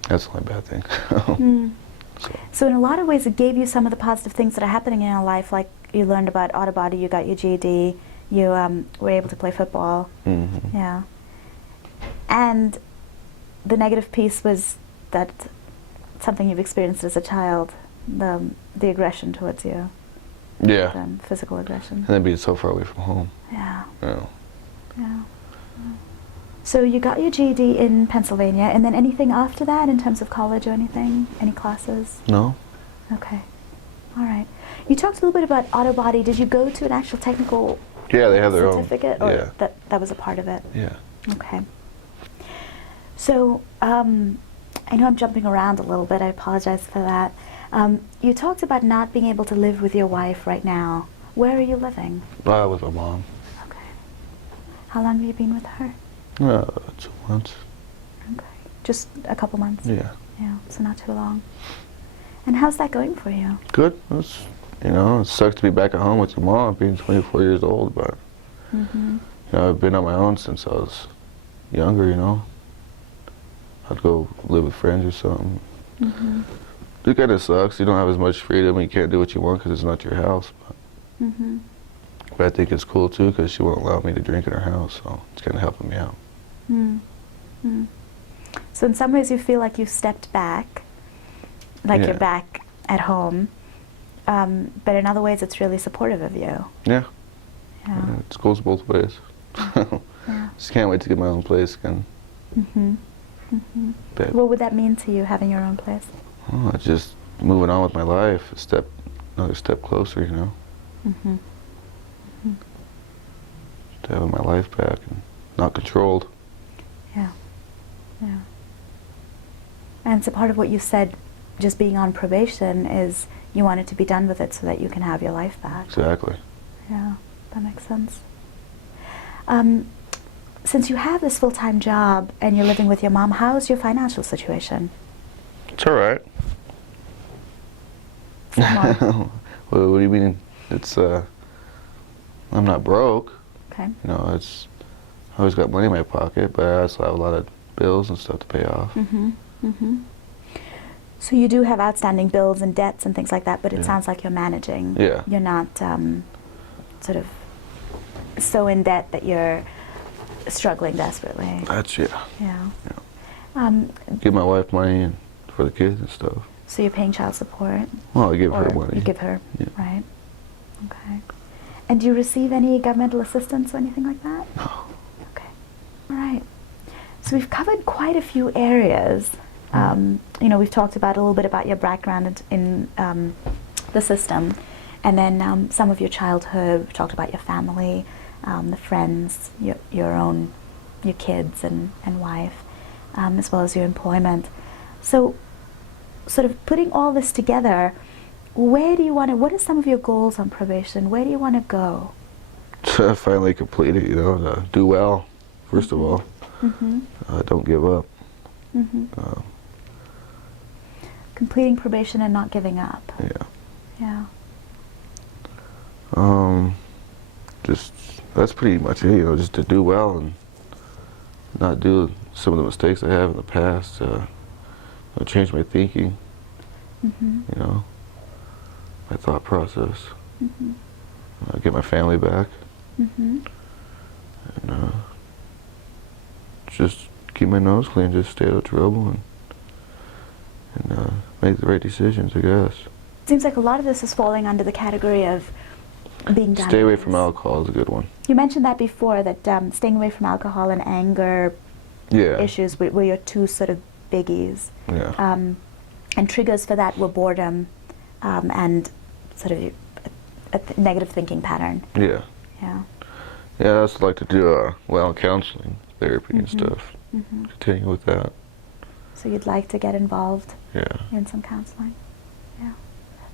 That's the only bad thing. Mm. So, So in a lot of ways, it gave you some of the positive things that are happening in your life, like you learned about auto body, you got your GED, you were able to play football. mhm. Yeah. And the negative piece was that something you've experienced as a child, the aggression towards you, Yeah, physical aggression. and then being so far away from home. Yeah. You know. Yeah. So you got your GED in Pennsylvania, and then anything after that in terms of college or anything? Any classes? No, Okay. All right. You talked a little bit about auto body. Did you go to an actual technical Yeah, they have their own. certificate, or Yeah. that was a part of it? Yeah. Okay. So, I know I'm jumping around a little bit. I apologize for that. You talked about not being able to live with your wife right now. Where are you living? With my mom. Okay. How long have you been with her? 2 months. Okay. Just a couple months? Yeah. Yeah, so not too long. And how's that going for you? Good. It sucks to be back at home with your mom, being 24 years old, but Mm-hmm. I've been on my own since I was younger. I'd go live with friends or something. Mm-hmm. It kind of sucks. You don't have as much freedom. You can't do what you want because it's not your house. Mm-hmm. But I think it's cool too because she won't allow me to drink in her house, so it's kind of helping me out. Mm-hmm. So in some ways you feel like you've stepped back, like Yeah. you're back at home, but in other ways it's really supportive of you. Yeah. Yeah. It goes both ways. Yeah. Just can't wait to get my own place again. Mm-hmm. Mm-hmm. But, What would that mean to you, having your own place? just moving on with my life, another step closer, Mm-hmm. to having my life back and not controlled. Yeah. Yeah. And so part of what you said, just being on probation, is you wanted to be done with it so that you can have your life back. Exactly. Yeah, that makes sense. Since you have this full-time job and you're living with your mom, how's your financial situation? It's all right. Say more. What do you mean? I'm not broke. Okay. I always got money in my pocket, but I also have a lot of bills and stuff to pay off. Mm-hmm. Mm-hmm. So you do have outstanding bills and debts and things like that, but it Yeah. sounds like you're managing. Yeah. You're not sort of so in debt that you're struggling desperately. That's, yeah. Yeah. Yeah. Give my wife money for the kids and stuff. So you're paying child support? Well, I give her Or money. you give her, Yeah. right? Okay. And do you receive any governmental assistance or anything like that? No. Okay. All right. So we've covered quite a few areas. We've talked about a little bit about your background in the system, and then some of your childhood. We've talked about your family, the friends, your kids and wife, as well as your employment. So, sort of putting all this together, where do you want to? What are some of your goals on probation? Where do you want to go? To finally complete it, to do well, first of all. Mm-hmm. Don't give up. Mm-hmm. Completing probation and not giving up. Yeah. Yeah. That's pretty much it, just to do well and not do some of the mistakes I have in the past. Change my thinking, Mm-hmm. my thought process. Mm-hmm. Get my family back, Mm-hmm. and just keep my nose clean, just stay out of trouble, and make the right decisions, I guess. Seems like a lot of this is falling under the category of being done. Stay away with from this. alcohol is a good one. You mentioned that before, that staying away from alcohol and anger Yeah. issues were your two sort of biggies. Yeah. And triggers for that were boredom and sort of a negative thinking pattern. Yeah. Yeah. Yeah, I also like to do counseling, therapy and Mhm. stuff. Mm-hmm. Continue with that. So you'd like to get involved Yeah. in some counseling. Yeah.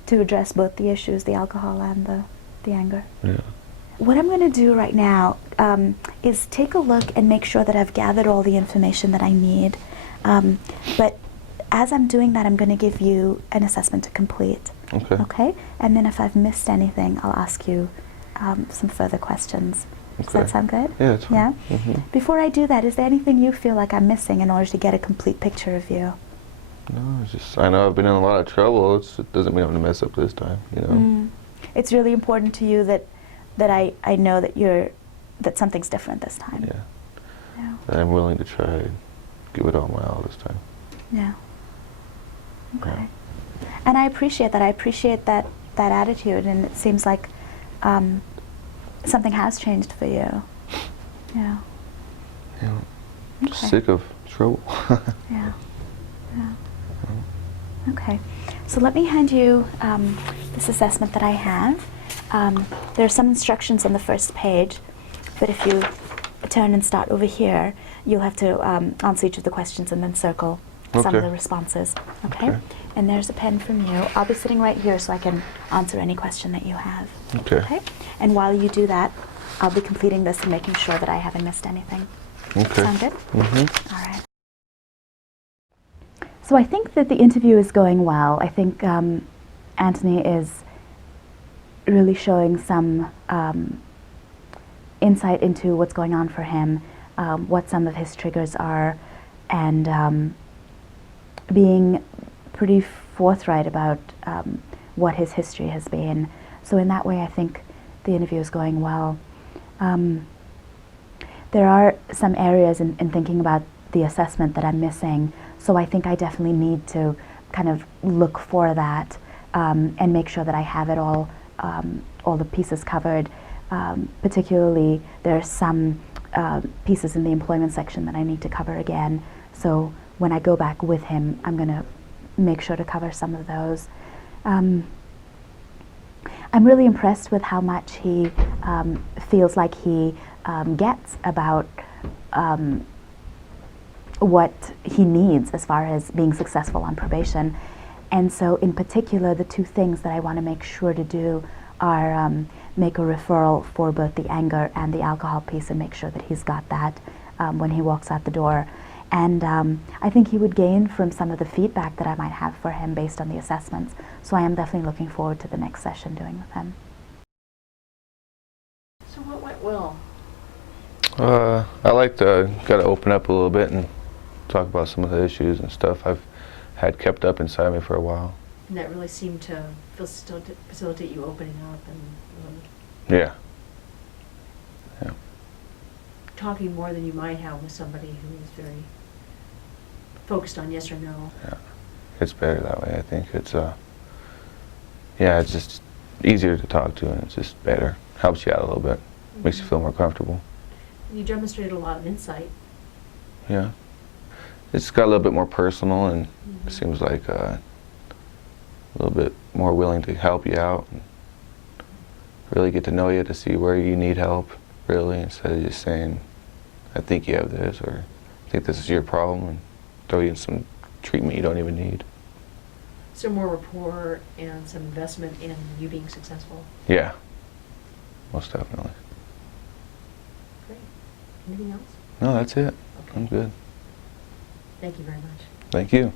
To address both the issues, the alcohol and the anger. Yeah. What I'm going to do right now is take a look and make sure that I've gathered all the information that I need. But as I'm doing that, I'm going to give you an assessment to complete. Okay. Okay? And then if I've missed anything, I'll ask you some further questions. Does Okay. that sound good? Yeah, it's fine. Yeah? Hmm. Before I do that, is there anything you feel like I'm missing in order to get a complete picture of you? No, it's just I know I've been in a lot of trouble. It doesn't mean I'm gonna mess up this time. It's really important to you that I know that something's different this time. Yeah. Yeah. And I'm willing to try and give it all my all this time. Yeah. Okay. Yeah. And I appreciate that. I appreciate that attitude, and it seems like something has changed for you. Yeah. Yeah. Just Okay. sick of trouble. Yeah. Yeah. Okay. So let me hand you this assessment that I have. There are some instructions on the first page, but if you turn and start over here, you'll have to answer each of the questions and then circle some of Okay. the responses. Okay? Okay. And there's a pen from you. I'll be sitting right here so I can answer any question that you have. Okay. Okay? And while you do that, I'll be completing this and making sure that I haven't missed anything. Okay. Sound good? Mm-hmm. All right. So I think that the interview is going well. I think Anthony is really showing some insight into what's going on for him, what some of his triggers are, and being pretty forthright about what his history has been. So in that way, I think the interview is going well. There are some areas in thinking about the assessment that I'm missing, so I think I definitely need to kind of look for that and make sure that I have it all the pieces covered. Particularly, there are some pieces in the employment section that I need to cover again. So when I go back with him, I'm going to make sure to cover some of those. I'm really impressed with how much he feels like he gets about what he needs as far as being successful on probation. And so in particular, the two things that I want to make sure to do are make a referral for both the anger and the alcohol piece and make sure that he's got that when he walks out the door. And I think he would gain from some of the feedback that I might have for him based on the assessments. So I am definitely looking forward to the next session doing with him. So what went well? I like to gotta open up a little bit and talk about some of the issues and stuff I've had kept up inside me for a while. And that really seemed to facilitate you opening up and Yeah. Yeah. talking more than you might have with somebody who is very focused on yes or no. Yeah. It's better that way. I think it's yeah, it's just easier to talk to and it's just better. Helps you out a little bit. Makes you feel more comfortable. You demonstrated a lot of insight. Yeah. It's got a little bit more personal and Mhm. seems like a little bit more willing to help you out and really get to know you to see where you need help, really, instead of just saying, I think you have this, or I think this is your problem, and throw you in some treatment you don't even need. So more rapport and some investment in you being successful. Yeah, most definitely. Great. Anything else? No, that's it. Okay. I'm good. Thank you very much. Thank you.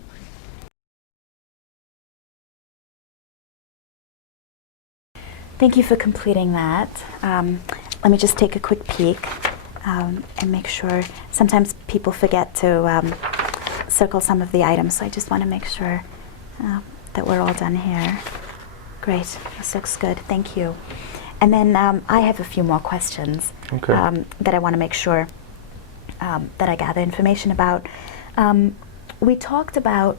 Thank you for completing that. Let me just take a quick peek and make sure. Sometimes people forget to circle some of the items, so I just want to make sure that we're all done here. Great, this looks good, thank you. And then I have a few more questions Okay. that I want to make sure that I gather information about. We talked about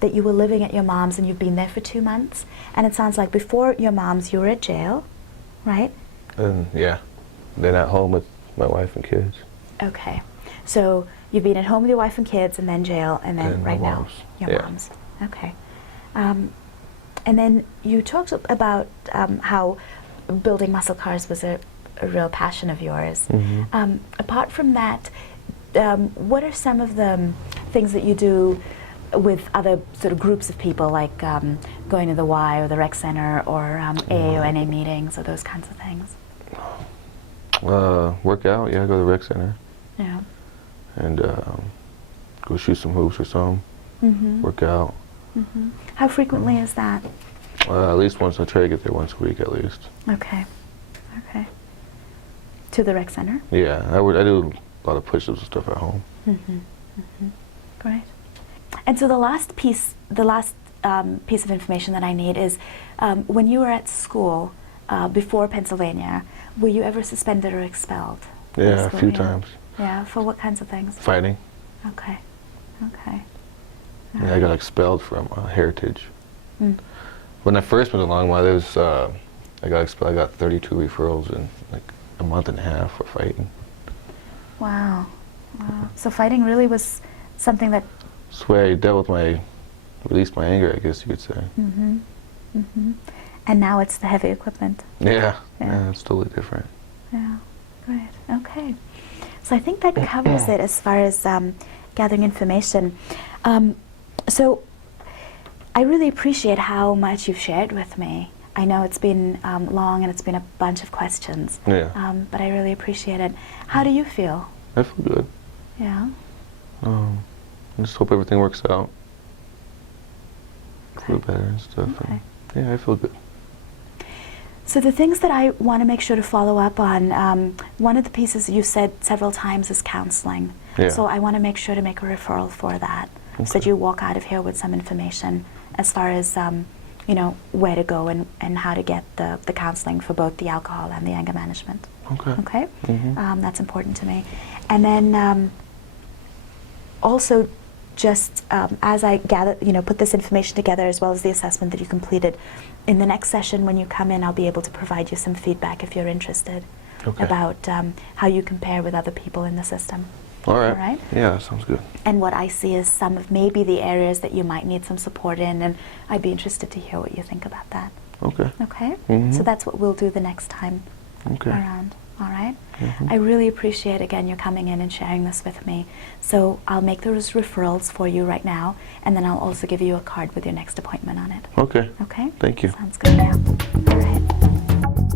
that you were living at your mom's and you've been there for 2 months, and it sounds like before your mom's you were at jail, right? And yeah, then at home with my wife and kids. Okay, so you've been at home with your wife and kids, and then jail, and then And my right now mom's. your Yeah. mom's. Okay, and then you talked about how building muscle cars was a real passion of yours. Mhm. Apart from that, what are some of the things that you do with other sort of groups of people, like going to the Y or the rec center or AA or NA meetings or those kinds of things? Work out, yeah, go to the rec center Yeah. and go shoot some hoops or something. Mm-hmm. Work out. Mm-hmm. How frequently is that? At least once. I try to get there once a week at least. Okay. Okay. To the rec center? Yeah, I do a lot of push-ups and stuff at home. Mm-hmm. Mm-hmm. Great. And so the last piece of information that I need is when you were at school before Pennsylvania, were you ever suspended or expelled? from Yeah, a school? few Yeah. times. Yeah, for what kinds of things? Fighting. Okay. Okay. Yeah, I got expelled from Heritage. Mm. When I first went along, while there was, I got expelled. I got 32 referrals in like a month and a half for fighting. Wow. Wow. So fighting really was something that. That's the way I dealt with released my anger, I guess you could say. Mm-hmm. Mm-hmm. And now it's the heavy equipment. Yeah, Yeah. yeah, it's totally different. Yeah, great. Okay. So I think that covers it as far as gathering information. So I really appreciate how much you've shared with me. I know it's been long and it's been a bunch of questions, Yeah, but I really appreciate it. How do you feel? I feel good. Yeah. I just hope everything works out for the better and stuff. Okay. And yeah, I feel good. So the things that I want to make sure to follow up on, one of the pieces you said several times is counseling. Yeah. So I want to make sure to make a referral for that, so that Okay. you walk out of here with some information as far as you know, where to go and how to get the counseling for both the alcohol and the anger management. Okay. Okay? Mhm. That's important to me. And then also just as I gather, you know, put this information together as well as the assessment that you completed, in the next session when you come in, I'll be able to provide you some feedback if you're interested Okay. about how you compare with other people in the system. All right. All right? Yeah, sounds good. And what I see is some of maybe the areas that you might need some support in, and I'd be interested to hear what you think about that. Okay. Okay? Mhm. So that's what we'll do the next time Okay. around. All right? Mhm. I really appreciate, again, you coming in and sharing this with me. So I'll make those referrals for you right now, and then I'll also give you a card with your next appointment on it. Okay. Okay? Thank you. Sounds good, yeah. All right.